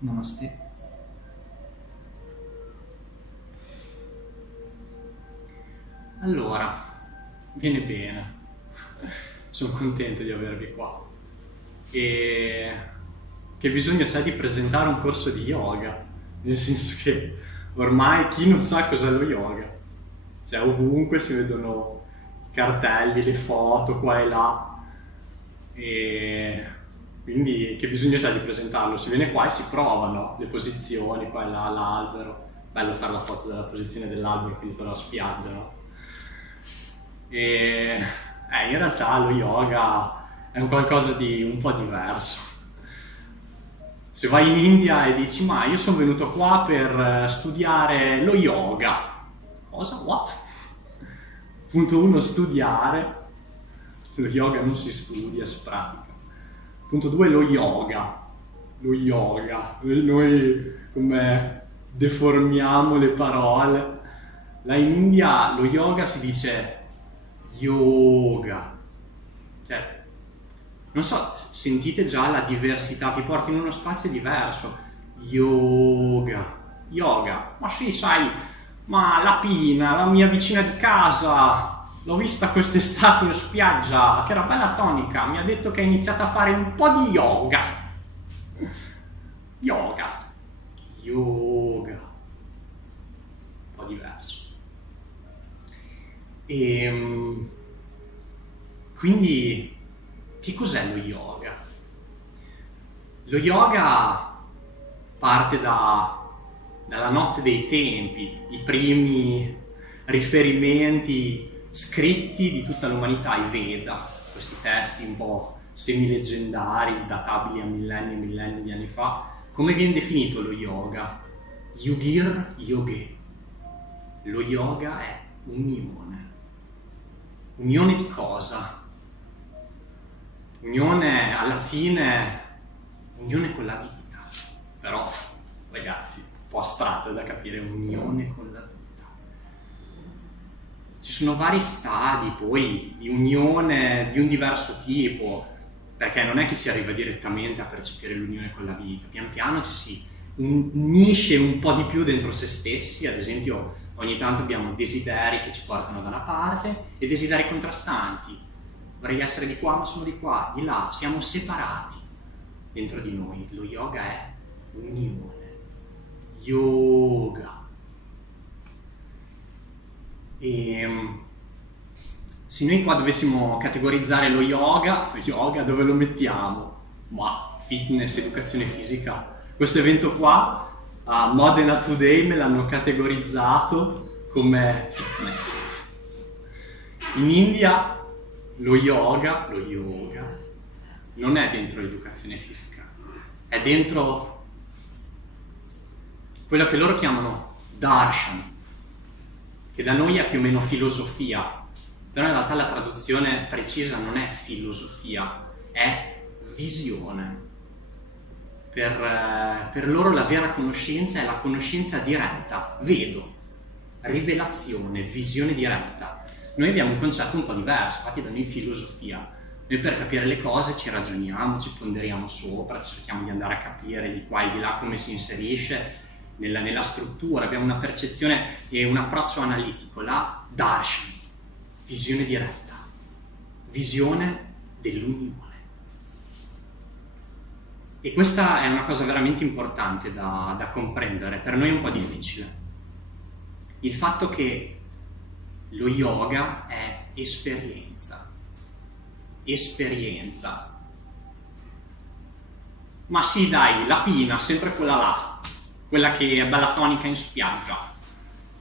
Namaste. Allora, viene bene. Sono contento di avervi qua. E che bisogno c'è di presentare un corso di yoga? Nel senso che ormai chi non sa cos'è lo yoga? Cioè ovunque si vedono i cartelli, le foto qua e là. E quindi che bisogno c'è di presentarlo? Si viene qua e si provano le posizioni qua e là, l'albero. Bello fare la foto della posizione dell'albero qui dietro la spiaggia, no? E in realtà lo yoga è un qualcosa di un po' diverso. Se vai in India e dici ma io sono venuto qua per studiare lo yoga. Cosa? What? Punto 1, studiare. Lo yoga non si studia, si pratica. Punto 2, lo yoga. Lo yoga. Noi come deformiamo le parole. Là in India lo yoga si dice yoga. Cioè, non so, sentite già la diversità, vi porta in uno spazio diverso. Yoga. Yoga. Ma sì, sai, ma la Pina, la mia vicina di casa, l'ho vista quest'estate in spiaggia, che era bella tonica, mi ha detto che ha iniziato a fare un po' di yoga. Yoga. Yoga. Un po' diverso. Quindi, che cos'è lo yoga? Lo yoga parte dalla notte dei tempi, i primi riferimenti scritti di tutta l'umanità, i Veda, questi testi un po' semileggendari, databili a millenni e millenni di anni fa. Come viene definito lo yoga? Yugir yoge. Lo yoga è unione. Unione di cosa? Unione, alla fine, unione con la vita. Però, ragazzi, un po' astratto da capire, unione con la vita. Ci sono vari stadi poi di unione di un diverso tipo, perché non è che si arriva direttamente a percepire l'unione con la vita. Pian piano ci si unisce un po' di più dentro se stessi, ad esempio ogni tanto abbiamo desideri che ci portano da una parte e desideri contrastanti. Vorrei essere di qua ma sono di qua, di là, siamo separati dentro di noi. Lo yoga è unione. Yoga. E se noi qua dovessimo categorizzare lo yoga dove lo mettiamo? Ma fitness, educazione fisica. Questo evento qua a Modena Today me l'hanno categorizzato come fitness. In India lo yoga non è dentro l'educazione fisica, è dentro quello che loro chiamano darshan, che da noi è più o meno filosofia, però in realtà la traduzione precisa non è filosofia, è visione. Per loro la vera conoscenza è la conoscenza diretta, vedo, rivelazione, visione diretta. Noi abbiamo un concetto un po' diverso, infatti da noi filosofia. Noi per capire le cose ci ragioniamo, ci ponderiamo sopra, cerchiamo di andare a capire di qua e di là come si inserisce nella struttura, abbiamo una percezione e un approccio analitico, la darshan, visione diretta, visione dell'unione. E questa è una cosa veramente importante da comprendere, per noi è un po' difficile. Il fatto che lo yoga è esperienza. Ma sì dai, la Pina, sempre quella là, quella che è bella tonica in spiaggia.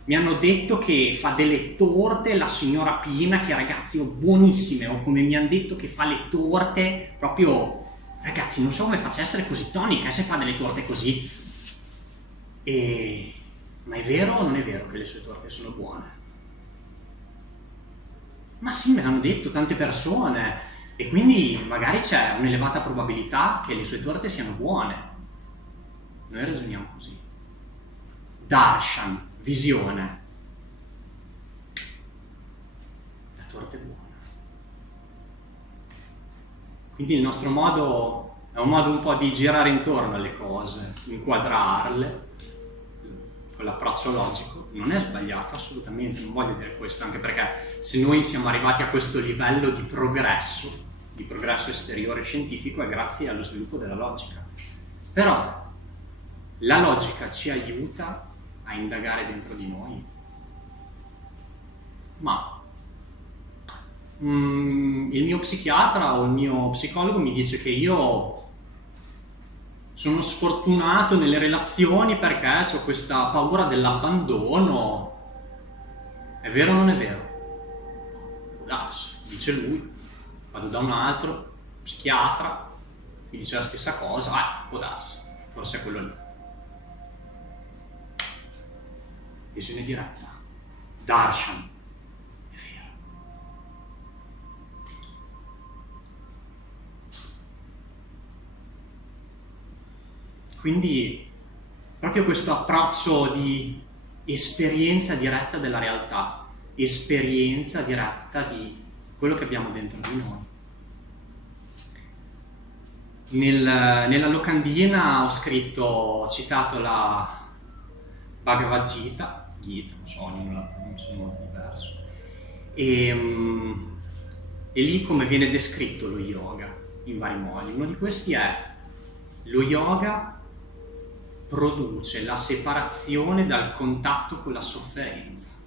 Mi hanno detto che fa delle torte la signora Pina, che ragazzi, buonissime, o come mi hanno detto che fa le torte proprio, ragazzi, non so come faccia a essere così tonica se fa delle torte così. Ma è vero o non è vero che le sue torte sono buone? Ma sì, me l'hanno detto tante persone e quindi magari c'è un'elevata probabilità che le sue torte siano buone. Noi ragioniamo così. Darshan, visione. torta è buona. Quindi il nostro modo è è un modo un po' di girare intorno alle cose, inquadrarle con l'approccio logico. Non è sbagliato, assolutamente, non voglio dire questo, anche perché se noi siamo arrivati a questo livello di progresso esteriore scientifico, è grazie allo sviluppo della logica. Però la logica ci aiuta a indagare dentro di noi. Ma il mio psichiatra o il mio psicologo mi dice che io sono sfortunato nelle relazioni perché ho questa paura dell'abbandono. È vero o non è vero? Può darsi, dice lui. Vado da un altro psichiatra, mi dice la stessa cosa, può darsi, forse è quello lì. Visione diretta. Darshan. È vero. Quindi proprio questo approccio di esperienza diretta della realtà, esperienza diretta di quello che abbiamo dentro di noi. Nella locandina ho citato la Bhagavad Gita, non so, ognuno la pronuncia in modo diverso, e lì come viene descritto lo yoga in vari modi. Uno di questi è: lo yoga produce la separazione dal contatto con la sofferenza.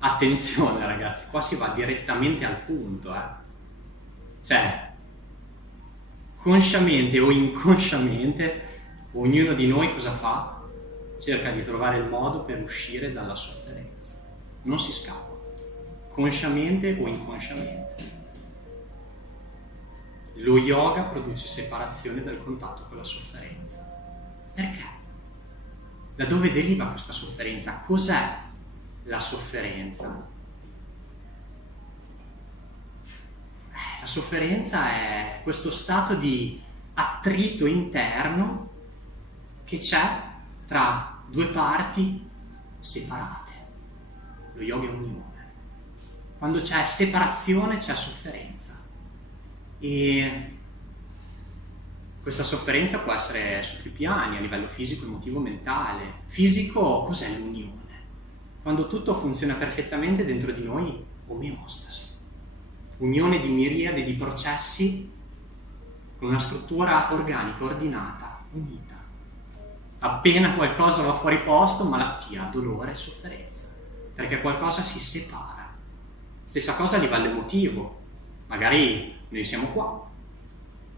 Attenzione ragazzi, qua si va direttamente al punto, Cioè, consciamente o inconsciamente, ognuno di noi cosa fa? Cerca di trovare il modo per uscire dalla sofferenza. Non si scappa, consciamente o inconsciamente. Lo yoga produce separazione dal contatto con la sofferenza. Perché? Da dove deriva questa sofferenza? Cos'è la sofferenza? La sofferenza è questo stato di attrito interno che c'è tra due parti separate. Lo yoga è unione. Quando c'è separazione c'è sofferenza. E questa sofferenza può essere su più piani, a livello fisico, emotivo, mentale. Fisico, cos'è l'unione? Quando tutto funziona perfettamente dentro di noi, omeostasi. Unione di miriadi di processi con una struttura organica, ordinata, unita. Appena qualcosa va fuori posto, malattia, dolore, sofferenza, perché qualcosa si separa. Stessa cosa a livello emotivo. Magari noi siamo qua,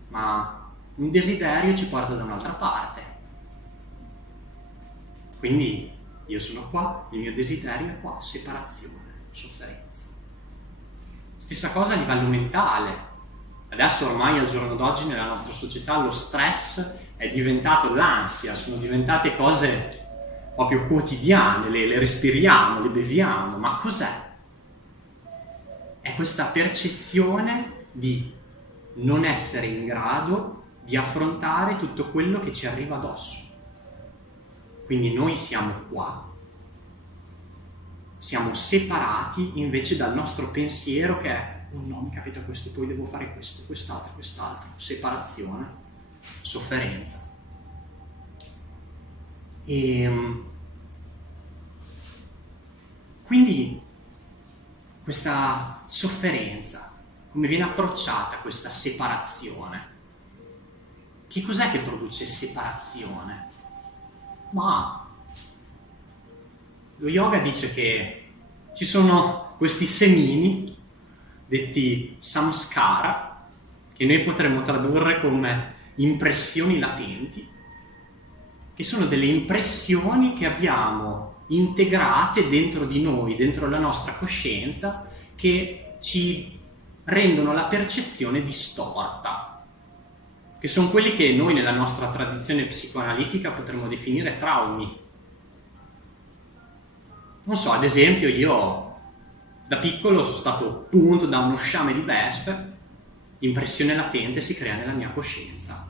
ma un desiderio ci porta da un'altra parte. Quindi io sono qua, il mio desiderio è qua, separazione, sofferenza. Stessa cosa a livello mentale. Adesso ormai al giorno d'oggi nella nostra società lo stress è diventato l'ansia, sono diventate cose proprio quotidiane, le respiriamo, le beviamo, ma cos'è? È questa percezione di non essere in grado di affrontare tutto quello che ci arriva addosso. Quindi noi siamo qua, siamo separati invece dal nostro pensiero che è: oh no, mi capita questo, poi devo fare questo, quest'altro, separazione, sofferenza. E quindi questa sofferenza, come viene approcciata questa separazione? Che cos'è che produce separazione? Ma lo yoga dice che ci sono questi semini, detti samskara, che noi potremmo tradurre come impressioni latenti, che sono delle impressioni che abbiamo integrate dentro di noi, dentro la nostra coscienza, che ci rendono la percezione distorta, che sono quelli che noi nella nostra tradizione psicoanalitica potremmo definire traumi. Non so, ad esempio io da piccolo sono stato punto da uno sciame di vespe, impressione latente si crea nella mia coscienza.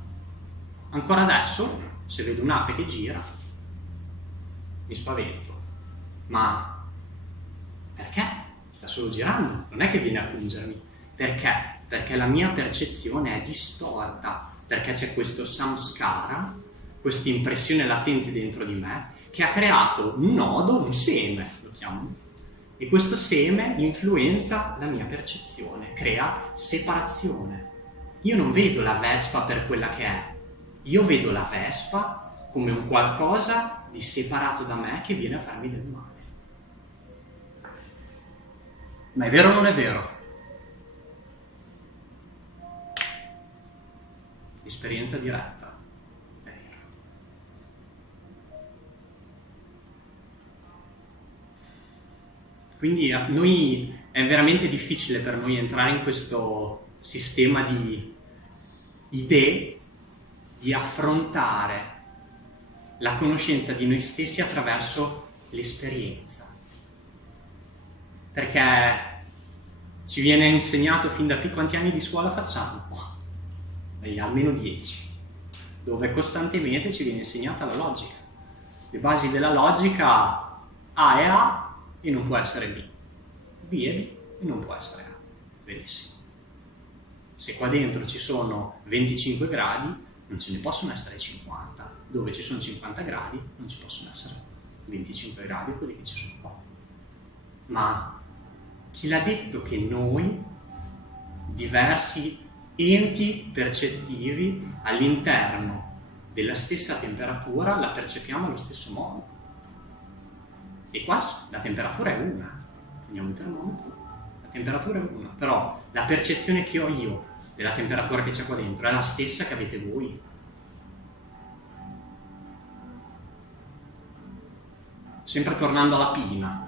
Ancora adesso, se vedo un'ape che gira, mi spavento. Ma perché? Sta solo girando, non è che viene a pungermi. Perché? perché la mia percezione è distorta, perché c'è questo samskara, questa impressione latente dentro di me, che ha creato un nodo, un seme, lo chiamo, e questo seme influenza la mia percezione, crea separazione. Io non vedo la Vespa per quella che è, io vedo la Vespa come un qualcosa di separato da me che viene a farmi del male. Ma è vero o non è vero? Esperienza diretta, è vero. Quindi è veramente difficile per noi entrare in questo sistema di idee, di affrontare la conoscenza di noi stessi attraverso l'esperienza. Perché ci viene insegnato fin da piccoli. Quanti anni di scuola facciamo? Almeno 10, dove costantemente ci viene insegnata la logica. Le basi della logica: A è A e non può essere B, B è B e non può essere A. Verissimo. Se qua dentro ci sono 25 gradi, non ce ne possono essere 50. Dove ci sono 50 gradi, non ci possono essere 25 gradi, quelli che ci sono qua. Ma chi l'ha detto che noi, diversi enti percettivi all'interno della stessa temperatura, la percepiamo allo stesso modo? E qua la temperatura è una, prendiamo il termometro, la temperatura è una, però la percezione che ho io della temperatura che c'è qua dentro è la stessa che avete voi. Sempre tornando alla pina,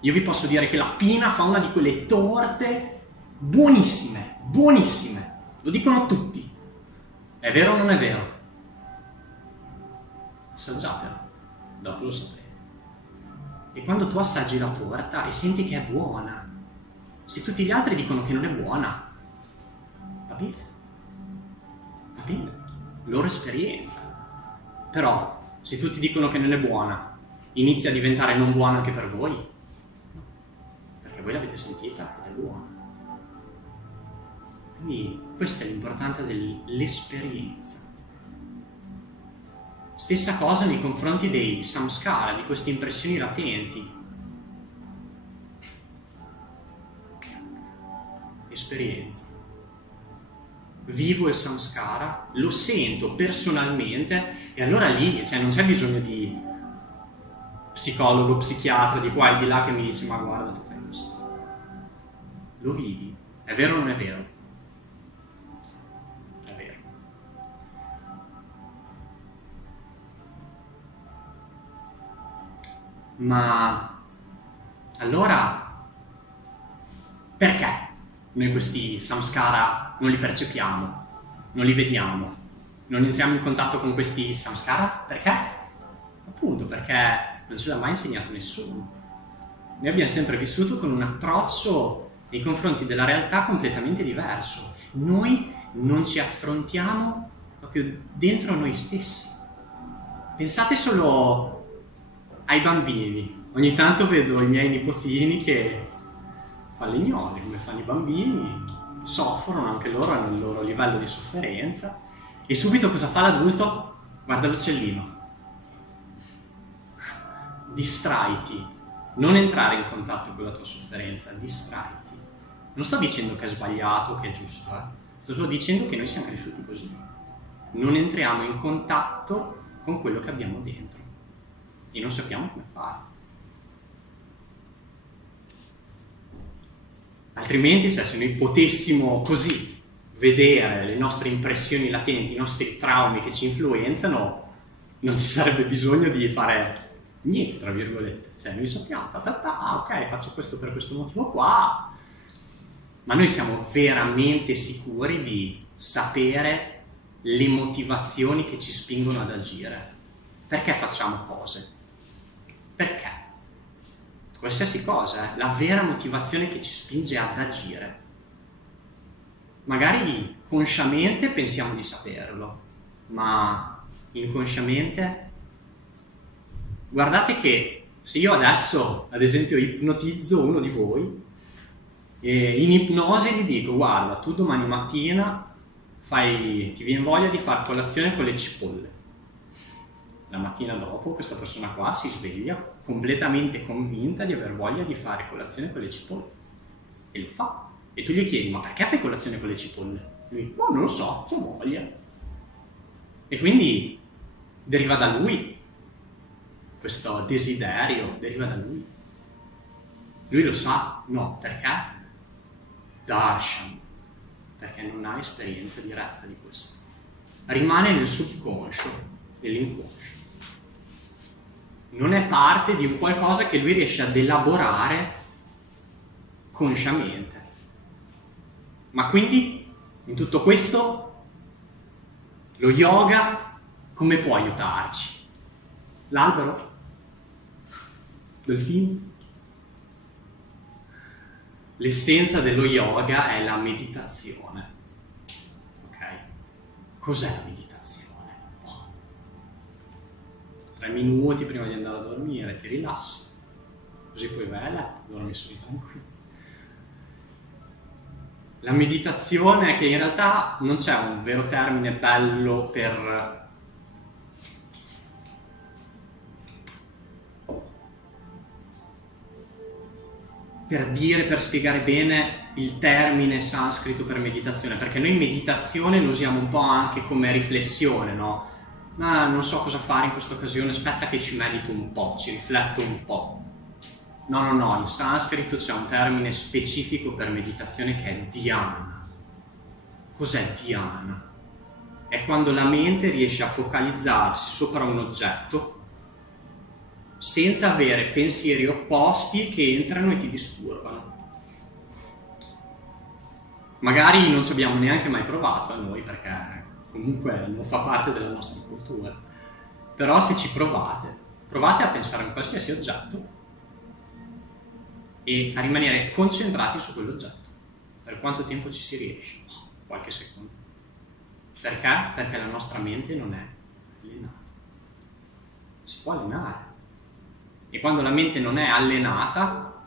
io vi posso dire che la pina fa una di quelle torte buonissime, buonissime, lo dicono tutti. È vero o non è vero? Assaggiatela, dopo lo saprete. E quando tu assaggi la torta e senti che è buona, se tutti gli altri dicono che non è buona, va bene, loro esperienza. Però se tutti dicono che non è buona, inizia a diventare non buona anche per voi, perché voi l'avete sentita ed è buona. Quindi questa è l'importanza dell'esperienza. Stessa cosa nei confronti dei samskara, di queste impressioni latenti. Esperienza. Vivo il samskara, lo sento personalmente e allora lì, non c'è bisogno di psicologo, psichiatra, di qua e di là che mi dice ma guarda tu fai questo. Lo vivi. È vero o non è vero? Ma allora perché noi questi samskara non li percepiamo, non li vediamo, non entriamo in contatto con questi samskara? Perché? Appunto perché non ce l'ha mai insegnato nessuno. Noi abbiamo sempre vissuto con un approccio nei confronti della realtà completamente diverso. Noi non ci affrontiamo proprio dentro noi stessi. Pensate solo ai bambini. Ogni tanto vedo i miei nipotini che fanno le gnole, come fanno i bambini, soffrono, anche loro hanno il loro livello di sofferenza, e subito cosa fa l'adulto? Guarda l'uccellino. Distraiti, non entrare in contatto con la tua sofferenza, distraiti. Non sto dicendo che è sbagliato, che è giusto, sto solo dicendo che noi siamo cresciuti così. Non entriamo in contatto con quello che abbiamo dentro e non sappiamo come fare. Altrimenti, se noi potessimo così vedere le nostre impressioni latenti, i nostri traumi che ci influenzano, non ci sarebbe bisogno di fare niente, tra virgolette. Noi sappiamo, ok, faccio questo per questo motivo qua, ma noi siamo veramente sicuri di sapere le motivazioni che ci spingono ad agire. Perché facciamo cose? Perché? Qualsiasi cosa, la vera motivazione che ci spinge ad agire. Magari consciamente pensiamo di saperlo, ma inconsciamente, guardate che se io adesso, ad esempio, ipnotizzo uno di voi E in ipnosi gli dico: guarda, tu domani mattina ti viene voglia di fare colazione con le cipolle. La mattina dopo questa persona qua si sveglia completamente convinta di aver voglia di fare colazione con le cipolle. E lo fa. E tu gli chiedi: ma perché fai colazione con le cipolle? Lui: no, non lo so, ho voglia. E quindi deriva da lui. Questo desiderio deriva da lui. Lui lo sa. No, perché? Darshan. Perché non ha esperienza diretta di questo. Rimane nel subconscio, nell'inconscio. Non è parte di un qualcosa che lui riesce ad elaborare consciamente. Ma quindi, in tutto questo, lo yoga come può aiutarci? L'albero? Delfino? L'essenza dello yoga è la meditazione. Ok? Cos'è la meditazione? 3 minuti prima di andare a dormire, ti rilassi, così poi vai a letto, dormi solo tranquillo. La meditazione è che in realtà non c'è un vero termine bello per spiegare bene il termine sanscrito per meditazione, perché noi meditazione lo usiamo un po' anche come riflessione, no? Ma non so cosa fare in questa occasione, aspetta che ci medito un po', ci rifletto un po'. No, in sanscrito c'è un termine specifico per meditazione che è dhyana. Cos'è dhyana? È quando la mente riesce a focalizzarsi sopra un oggetto senza avere pensieri opposti che entrano e ti disturbano. Magari non ci abbiamo neanche mai provato a noi, perché comunque non fa parte della nostra cultura. Però se ci provate a pensare a un qualsiasi oggetto e a rimanere concentrati su quell'oggetto. Per quanto tempo ci si riesce? Qualche secondo. Perché? Perché la nostra mente non è allenata. Si può allenare. E quando la mente non è allenata,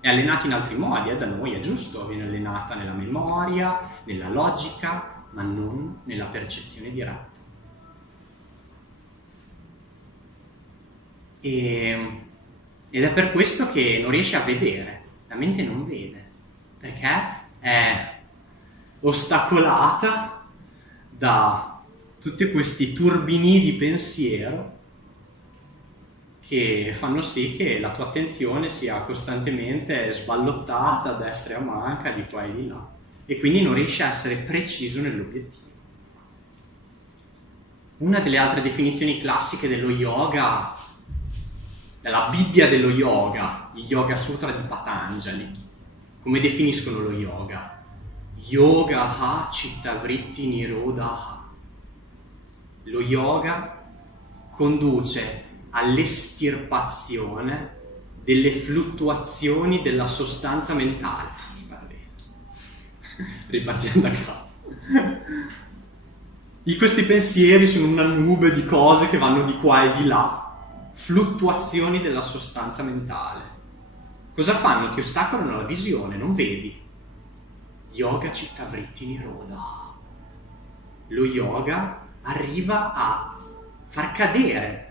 è allenata in altri modi, da noi è giusto, viene allenata nella memoria, nella logica, ma non nella percezione diretta. Ed è per questo che non riesce a vedere, la mente non vede, perché è ostacolata da tutti questi turbini di pensiero che fanno sì che la tua attenzione sia costantemente sballottata a destra e a manca, di qua e di là, e quindi non riesci a essere preciso nell'obiettivo. Una delle altre definizioni classiche dello yoga, della Bibbia dello yoga, il Yoga Sutra di Patanjali, come definiscono lo yoga? Yoga citta vritti nirodha. Lo yoga conduce all'estirpazione delle fluttuazioni della sostanza mentale. Aspetta, ripartiamo da capo. Questi pensieri sono una nube di cose che vanno di qua e di là, fluttuazioni della sostanza mentale. Cosa fanno? Ti ostacolano la visione, non vedi. Yoga citta vritti nirodha. Lo yoga arriva a far cadere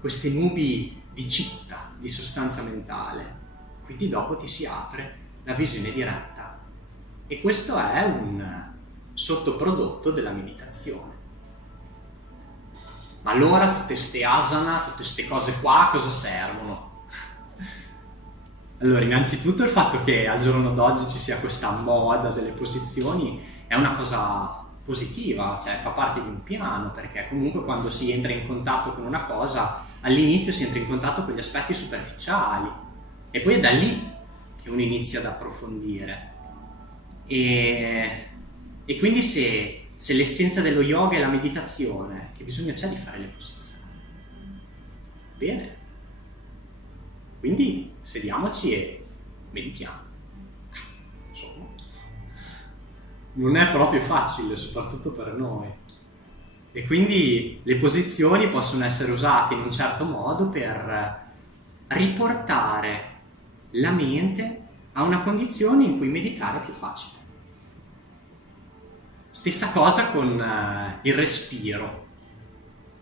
queste nubi di citta, di sostanza mentale, quindi dopo ti si apre la visione diretta. E questo è un sottoprodotto della meditazione. Ma allora tutte ste asana, tutte ste cose qua, cosa servono? Allora, innanzitutto il fatto che al giorno d'oggi ci sia questa moda delle posizioni è una cosa positiva, cioè fa parte di un piano, perché comunque quando si entra in contatto con una cosa, all'inizio si entra in contatto con gli aspetti superficiali e poi è da lì che uno inizia ad approfondire. E quindi se l'essenza dello yoga è la meditazione, che bisogno c'è di fare le posizioni? Bene. Quindi sediamoci e meditiamo. Insomma, non è proprio facile, soprattutto per noi. E quindi le posizioni possono essere usate in un certo modo per riportare la mente a una condizione in cui meditare è più facile. Stessa cosa con il respiro,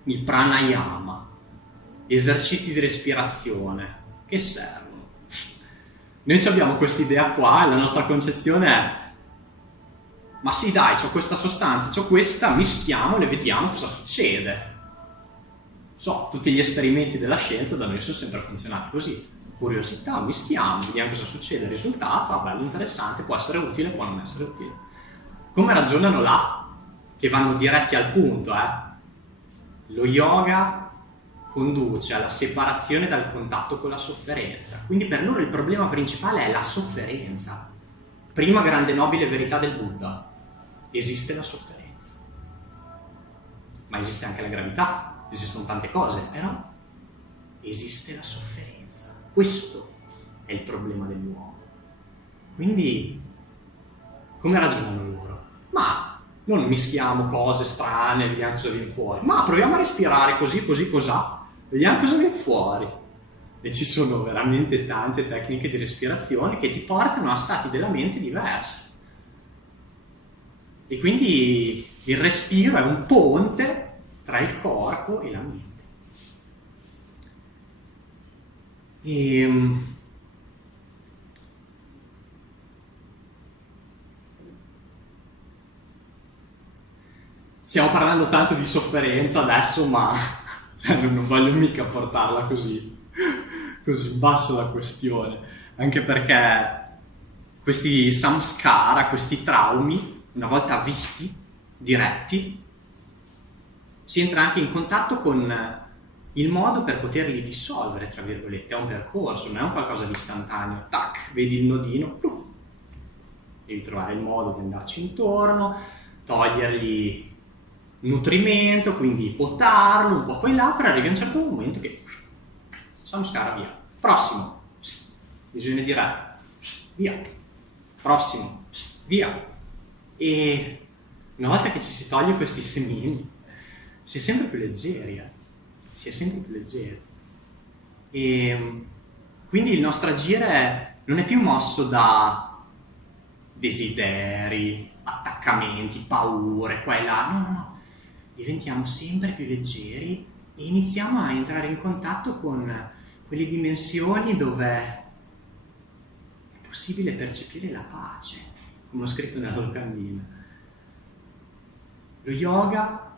il pranayama, esercizi di respirazione, che servono. Noi abbiamo questa idea qua e la nostra concezione è: ma sì dai, c'ho questa sostanza, c'ho questa, mischiamole, vediamo cosa succede. Tutti gli esperimenti della scienza da noi sono sempre funzionati così. Curiosità, mischiamo, vediamo cosa succede, il risultato, bello, interessante, può essere utile, può non essere utile. Come ragionano là? Che vanno diretti al punto, Lo yoga conduce alla separazione dal contatto con la sofferenza. Quindi per loro il problema principale è la sofferenza. Prima grande nobile verità del Buddha: esiste la sofferenza. Ma esiste anche la gravità, esistono tante cose, però esiste la sofferenza. Questo è il problema dell'uomo. Quindi, come ragionano loro? Ma non mischiamo cose strane, vediamo cosa viene fuori. Ma proviamo a respirare così, cosà, vediamo cosa viene fuori. E ci sono veramente tante tecniche di respirazione che ti portano a stati della mente diversi. E quindi il respiro è un ponte tra il corpo e la mente. Stiamo parlando tanto di sofferenza adesso, ma non voglio mica portarla così in basso la questione, anche perché questi samskara, questi traumi, una volta visti, diretti, si entra anche in contatto con il modo per poterli dissolvere, tra virgolette. È un percorso, non è un qualcosa di istantaneo. Tac, vedi il nodino, puff. Devi trovare il modo di andarci intorno, togliergli nutrimento, quindi potarlo un po' qua e là, per arrivare a un certo momento che samskara via. Prossimo, visione diretta, via. Prossimo, via. E una volta che ci si toglie questi semini, si è sempre più leggeri, si è sempre più leggeri. E quindi il nostro agire non è più mosso da desideri, attaccamenti, paure, qua e là. No. Diventiamo sempre più leggeri e iniziamo a entrare in contatto con quelle dimensioni dove è possibile percepire la pace, come ho scritto nella locandina. Lo yoga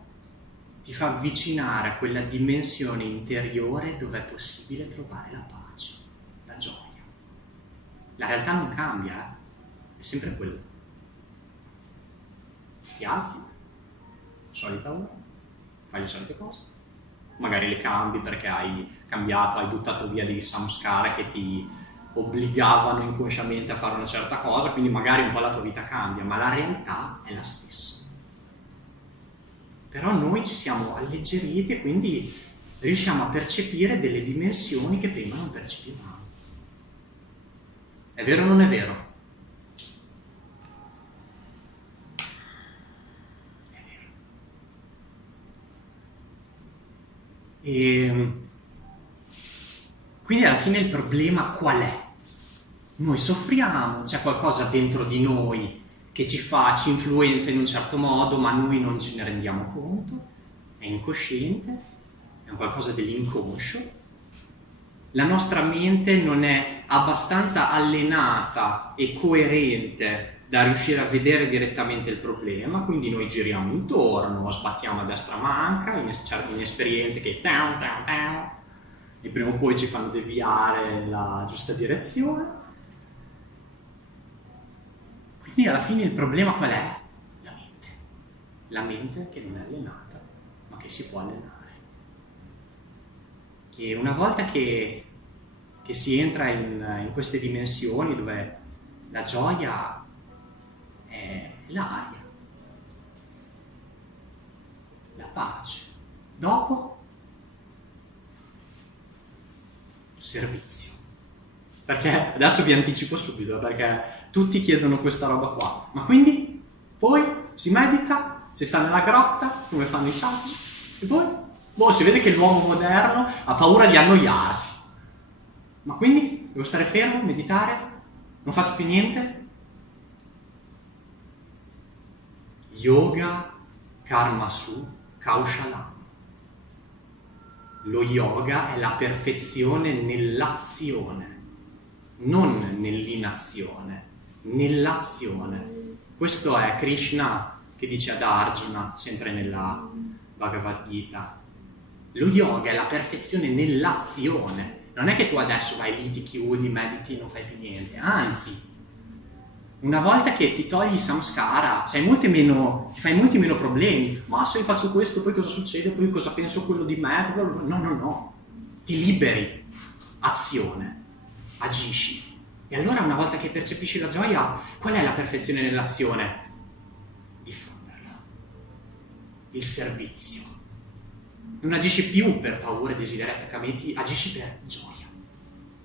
ti fa avvicinare a quella dimensione interiore dove è possibile trovare la pace, la gioia. La realtà non cambia, è sempre quello. Ti alzi, solita ora, fai le solite cose, magari le cambi perché hai cambiato, hai buttato via dei samskara che ti obbligavano inconsciamente a fare una certa cosa, quindi magari un po' la tua vita cambia, ma la realtà è la stessa. Però noi ci siamo alleggeriti e quindi riusciamo a percepire delle dimensioni che prima non percepivamo. È vero o non è vero? È vero. E quindi alla fine il problema qual è? Noi soffriamo, c'è qualcosa dentro di noi che ci influenza in un certo modo, ma noi non ce ne rendiamo conto, è incosciente, è un qualcosa dell'inconscio. La nostra mente non è abbastanza allenata e coerente da riuscire a vedere direttamente il problema, quindi noi giriamo intorno, sbattiamo a destra manca in esperienze che e prima o poi ci fanno deviare nella giusta direzione. Quindi alla fine il problema qual è? La mente. La mente che non è allenata, ma che si può allenare. E una volta che si entra in queste dimensioni dove la gioia è l'aria, la pace, dopo il servizio. Perché adesso vi anticipo subito, perché tutti chiedono questa roba qua. Ma quindi? Poi si medita, si sta nella grotta, come fanno i saggi, e poi? Si vede che l'uomo moderno ha paura di annoiarsi. Ma quindi? Devo stare fermo, meditare? Non faccio più niente? Yoga Karma Su Kaushalam. Lo yoga è la perfezione nell'azione, non nell'inazione, nell'azione. Questo è Krishna che dice ad Arjuna, sempre nella Bhagavad Gita. Lo yoga è la perfezione nell'azione. Non è che tu adesso vai lì, ti chiudi, mediti e non fai più niente. Anzi, una volta che ti togli samskara, ti fai molti meno problemi. Ma se io faccio questo, poi cosa succede? Poi cosa penso quello di me? No. Ti liberi. Azione. Agisci. E allora una volta che percepisci la gioia, qual è la perfezione nell'azione? Diffonderla. Il servizio. Non agisci più per paura, desiderio, attaccamenti, agisci per gioia.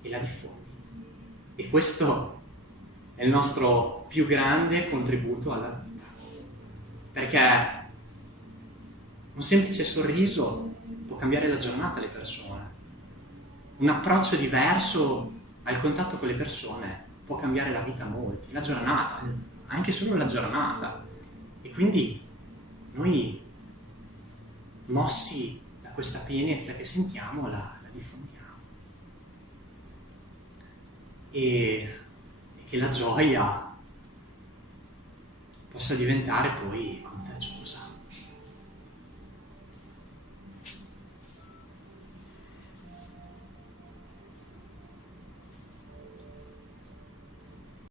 E la diffondi. E questo è il nostro più grande contributo alla vita. Perché un semplice sorriso può cambiare la giornata alle persone. Un approccio diverso al contatto con le persone può cambiare la vita a molti, la giornata, anche solo la giornata. E quindi noi, mossi da questa pienezza che sentiamo, la diffondiamo. E che la gioia possa diventare poi contagiosa.